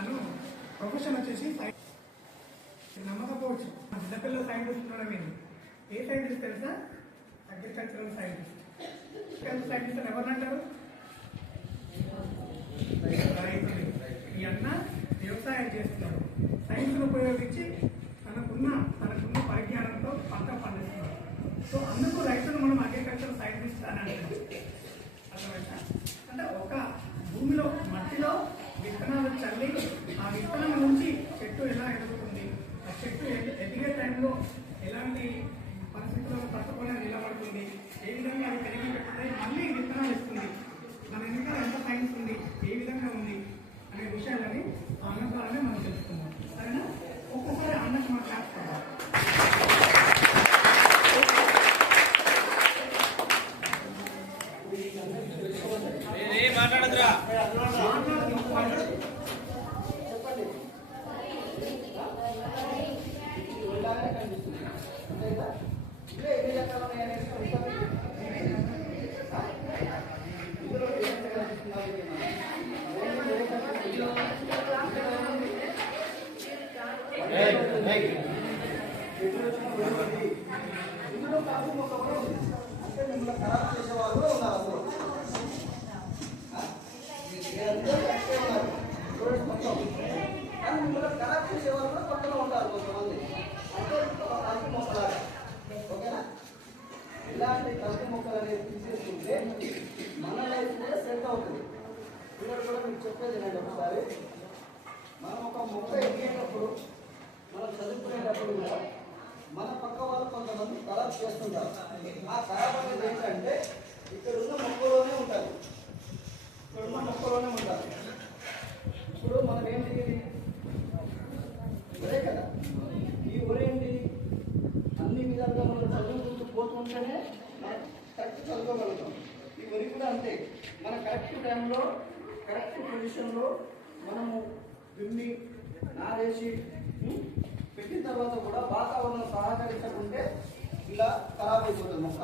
తను ప్రొఫెషన్ వచ్చేసి నమ్మకపోవచ్చు. చిన్నపిల్లలు సైంటిస్ట్ ఉండడం ఏంటి? ఏ సైంటిస్ట్ తెలుసా? Agricultural scientist. సైంటిస్ట్ ఎవరినంటారు? రైతులు. ఈ అన్న వ్యవసాయం చేస్తున్నాడు. సైన్స్ను ఉపయోగించి తనకున్న పరిజ్ఞానంతో పంట పండిస్తున్నాడు. సో అందుకు రైతులు మనం అగ్రికల్చరల్ సైంటిస్ట్ అని అంటారు. అర్థమైందా? అంటే ఒక భూమిలో మట్టిలో విత్తనాలు చల్లి ఆ విత్తనం నుంచి చెట్టు ఎలా ఎదుగుతుంది, ఆ చెట్టు ఎదిగే టైంలో ఎలాంటి పరిస్థితులను తట్టుకొని నిలబడుతుంది, ఏ విధంగా అది పెరిగి పెట్టుకుంటే మళ్ళీ విత్తనాలు ఇస్తుంది, మన వెనుక ఎంత సైన్స్ ఉంది, ఏ విధంగా ఉంది అనే విషయాలని ఆ అన్న ద్వారానే మనం తెలుసుకున్నాం. సరేనా? ఒక్కసారి అన్నకు మనం క్లాస్ పడాలి. మాట్లాడదురా ఇందులో కాదు అంటే మిమ్మల్ని ఖరాబ్ చేసేవాళ్ళు ఉన్నారు. కానీ మిమ్మల్ని ఖరాబ్ చేసేవాళ్ళు కూడా పక్కన ఉంటారు కొంతమంది. అంటే ఒక కలుపు మొక్కలాగా. ఓకేనా? ఇలాంటి కలుపు మొక్కలు అనేది తీసేసుకుంటే మన లైఫ్ కూడా సెట్ అవుతుంది. పిల్లలు కూడా మీకు చెప్పేది నేను ఒకసారి, మనం ఒక మొక్క ఎక్కేటప్పుడు, మనం చదువుకునేటప్పుడు కూడా మన పక్క వాళ్ళు కొంతమంది ఖరాబ్ చేస్తుంటారు. ఆ ఖరాబ్ అనేది ఏంటంటే ఇక్కడున్న మొక్కలోనే ఉంటారు. ఇప్పుడు మనం ఏంటి ఒరే కదా, ఈ ఒరేంటి అన్ని విధాలుగా మనం చదువుకుంటూ పోతుంటేనే మనం కరెక్ట్ చదువుకోగలుగుతాం. ఈ ఒరి కూడా అంతే, మన కరెక్ట్ టైంలో కరెక్ట్ పొజిషన్లో మనము దున్ని నారేసి పెట్టిన తర్వాత కూడా వాతావరణం సహకరించకుంటే ఇలా ఖరాబ్ అయిపోతుంది మొక్క.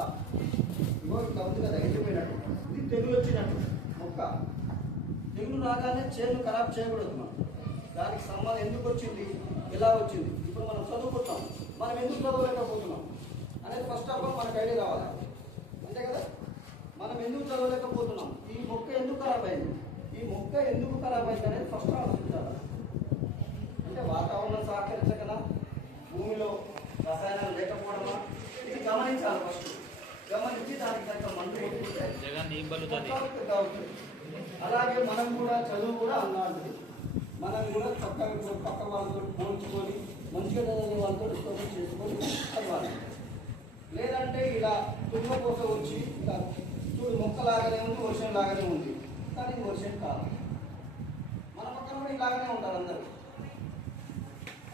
ఇగో ఇట్లా ఉంది కదా, ఎండిపోయినట్టు, ఇది తెగులు వచ్చినట్టు మొక్క. తెగులు రాగానే చేను ఖరాబ్ చేయకూడదు. మనం దానికి సంబంధం ఎందుకు వచ్చింది, ఎలా వచ్చింది, ఇప్పుడు మనం చదువుకుంటాం, మనం ఎందుకు చదవలేకపోతున్నాం అనేది ఫస్ట్ ఆఫ్ ఆల్ మనకు ఐడియా రావాలి. అంతే కదా? మనం ఎందుకు చదవలేకపోతున్నాం, ఈ మొక్క ఎందుకు ఖరాబ్ అయింది, ఈ మొక్క ఎందుకు ఖరాబ్ అయింది అనేది ఫస్ట్ ఆలోచించాలి. అంటే వాతావరణం సహకరించకనా, భూమిలో రసాయనాలు లేకపోవడమా, ఇది గమనించాలి. ఫస్ట్ గమనించి దానికి తగ్గ మందు కొట్టుకుంటే. అలాగే మనం కూడా చదువు కూడా అన్నాడు, మనం కూడా చక్కగా పక్క వాళ్ళతో పోల్చుకొని మంచిగా చదివే వాళ్ళతో డిస్కషన్ చేసుకొని చదవాలి. లేదంటే ఇలా తుమ్మపోస వచ్చి ఇలా చూడు మొక్కలాగానే ఉంది, వర్షం లాగానే ఉంది, కానీ వర్షం కాదు. మన పక్కన కూడా ఇలాగనే ఉంటారు అందరూ.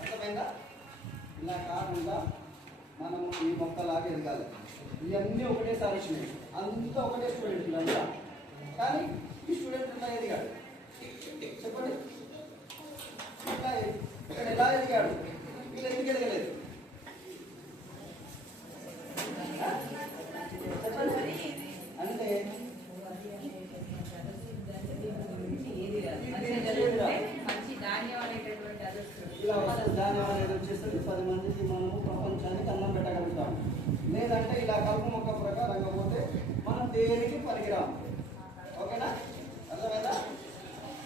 అర్థమైందా? ఇలా కాకుండా మనం ఈ మొక్కలాగా ఎదగాలి. ఇవన్నీ ఒకటేసారి వచ్చినాయి, అంతా ఒకటే స్టూడెంట్లు అంతా. కానీ ఈ స్టూడెంట్ ఇలా ఎదిగాడు చెప్పండి, ఇలా ఇక్కడ ఎలా ఎదిగాడు, వీళ్ళు ఎందుకు ఎదగలేదు చెప్పండి? అంటే ఇలా ధాన్యం అనేది వచ్చేసరికి 10 మందికి మనము ప్రపంచానికి అన్నం పెట్టగలుగుతాం. లేదంటే ఇలా కలుపు మొక్క ప్రకారంగా పోతే మనం దేనికి పనికిరాము. ఓకేనా? అర్థమైందా?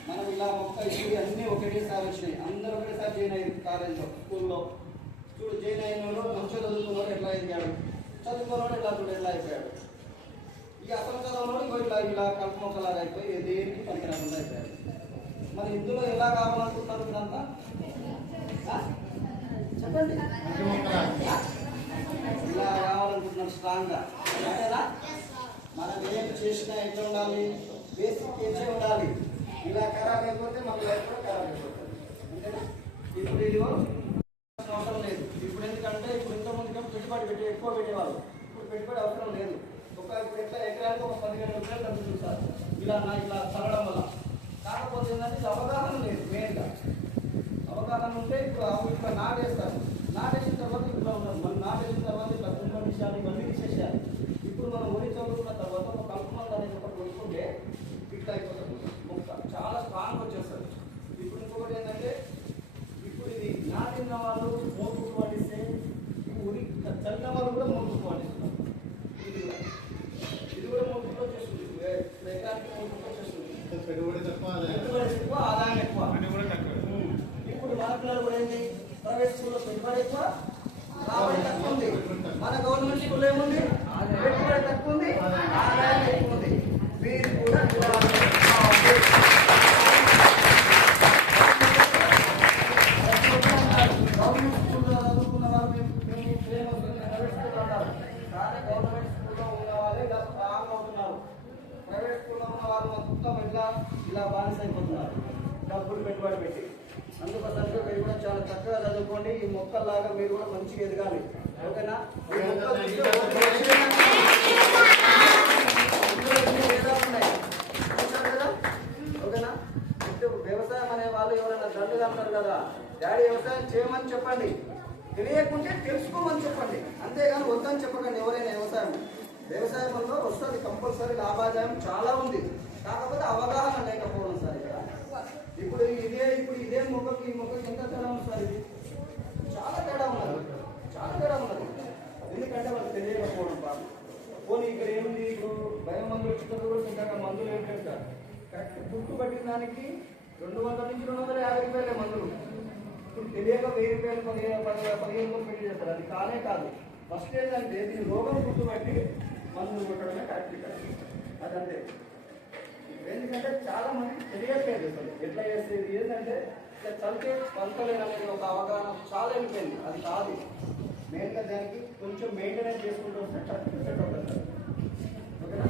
మనం ఇలా మొక్క ఇప్పుడు అన్నీ ఒకటేసారి వచ్చినాయి, అందరూ ఒకటేసారి జాయిన్ అయ్యారు కాలేజ్లో, స్కూల్లో. చూడు జాయిన్ అయిన వాళ్ళు మంచిగా చదువుకున్నవాడు ఎట్లా ఎదిగాడు, చదువుకున్నవాడు ఎట్లా చూడు ఎట్లా అయిపోయాడు. ఈ అసలు చదవడం ఇట్లా ఇలా కలుపు మొక్కలాగా అయిపోయి దేనికి పనికిరాకుండా అయిపోయాడు. మరి ఇందులో ఎలా కావాలనుకుంటున్నారు ఇదంతా చెప్పండి? ఇలా కావాలనుకుంటున్నారు స్ట్రాంగ్గా. అంతేనా? మనం ఏం చేసినా ఎట్లా ఉండాలి, బేసిక్ ఏసే ఉండాలి. ఇలా ఖరాబ్ అయిపోతే మన లైఫ్ కూడా ఖరాబ్ అయిపోతుంది. అంతేనా? ఇప్పుడు ఇది అవసరం లేదు. ఇప్పుడు ఎందుకంటే ఇప్పుడు ఇంతమంది పెట్టుబడి ఎక్కువ పెట్టేవాళ్ళు, ఇప్పుడు పెట్టుబడి అవసరం లేదు. ఇప్పుడు ఎట్లా ఎకరానికి ఒక 15 రూపాయలు తగ్గుతుంది సార్ ఇలా చల్లడం వల్ల. కాకపోతే ఏంటంటే ఇది అవగాహన లేదు. మెయిన్గా అవగాహన ఉంటే ఇప్పుడు ఇట్లా నాటేస్తారు, నాటేసిన తర్వాత ఇట్లా ఉంటారు. మనం నాటేసిన తర్వాత ఇట్లా కుంభం విషయాలు ఇవన్నీ తీసేసేయాలి. ఇప్పుడు మనం ఒరి చదువుకున్న తర్వాత ఒక కలుపు మందు అనేది ఒకటి కొనుక్కుంటే ఇట్లా అయిపోతుంది మొక్క, చాలా స్ట్రాంగ్ వచ్చేస్తుంది. ఇప్పుడు ఇంకొకటి ఏంటంటే పెట్టుబడి ఎక్కువ, రాబడి తక్కువ ఉంది. మన గవర్నమెంట్ స్కూల్ ఏముంది? పెట్టుబడి తక్కువ ఉంది, ఆదాయం ఎక్కువ ఉంది. వీరు కూడా గవర్నమెంట్ స్కూల్లో చదువుకున్న వాళ్ళు మేము ఫేమస్ ప్రైవేట్ స్కూల్ అంటారు. కానీ గవర్నమెంట్ స్కూల్లో ఉన్న వాళ్ళే ఇలా స్ట్రాంగ్ అవుతున్నారు. ప్రైవేట్ స్కూల్లో ఉన్న వాళ్ళు మొత్తం ఇలా బానిస అయిపోతున్నారు డబ్బులు పెట్టుబడి పెట్టి. అందుకోసంగా మీరు కూడా చాలా చక్కగా చదువుకోండి. ఈ మొక్కల్లాగా మీరు కూడా మంచిగా ఎదగాలి. ఓకేనా? ఈ మొక్కలు ఓకేనా? ఇప్పుడు వ్యవసాయం అనే వాళ్ళు ఎవరైనా దండుగా అంటారు కదా, డాడీ వ్యవసాయం చేయమని చెప్పండి, తెలియకుంటే తెలుసుకోమని చెప్పండి. అంతేగాని వద్దని చెప్పకండి. ఎవరైనా వ్యవసాయంలో వస్తుంది కంపల్సరీ, లాభాదాయం చాలా ఉంది. కాకపోతే అవగాహన లేకపోవడం సార్. ఇక్కడ ఇప్పుడు ఇదే మొక్కకి ఈ మొక్కకి ఎంత తేడా ఉంది సార్? ఇది చాలా తేడా ఉన్నది. ఎందుకంటే వాళ్ళకి తెలియకపోవడం బాగా. పోనీ ఇక్కడ ఏముంది, ఇప్పుడు భయం మందులు వచ్చినప్పుడు కూడా ఇంకా మందులు ఏంటంటే సార్ కరెక్ట్ గుర్తు పట్టిన దానికి 200 నుంచి 250 రూపాయలే మందులు. ఇప్పుడు తెలియక 1000 రూపాయలు 15 పెట్టి చేస్తారు. అది కానే కాదు. ఫస్ట్ ఏంటంటే దీని రోగం గుర్తుపట్టి మందులు కొట్టడమే కరెక్ట్. అదంతే. ఎందుకంటే చాలా మంది తెలియట్లేదు అసలు ఎట్లా చేసేది. ఏంటంటే ఇట్లా చదివే పంతలేని అనేది ఒక అవగాహన చాలా వెళ్ళిపోయింది. అది కాదు. మెయిన్గా దానికి కొంచెం మెయింటెనెన్స్ చేసుకుంటూ వస్తే 30% అవుతుంది. ఓకేనా?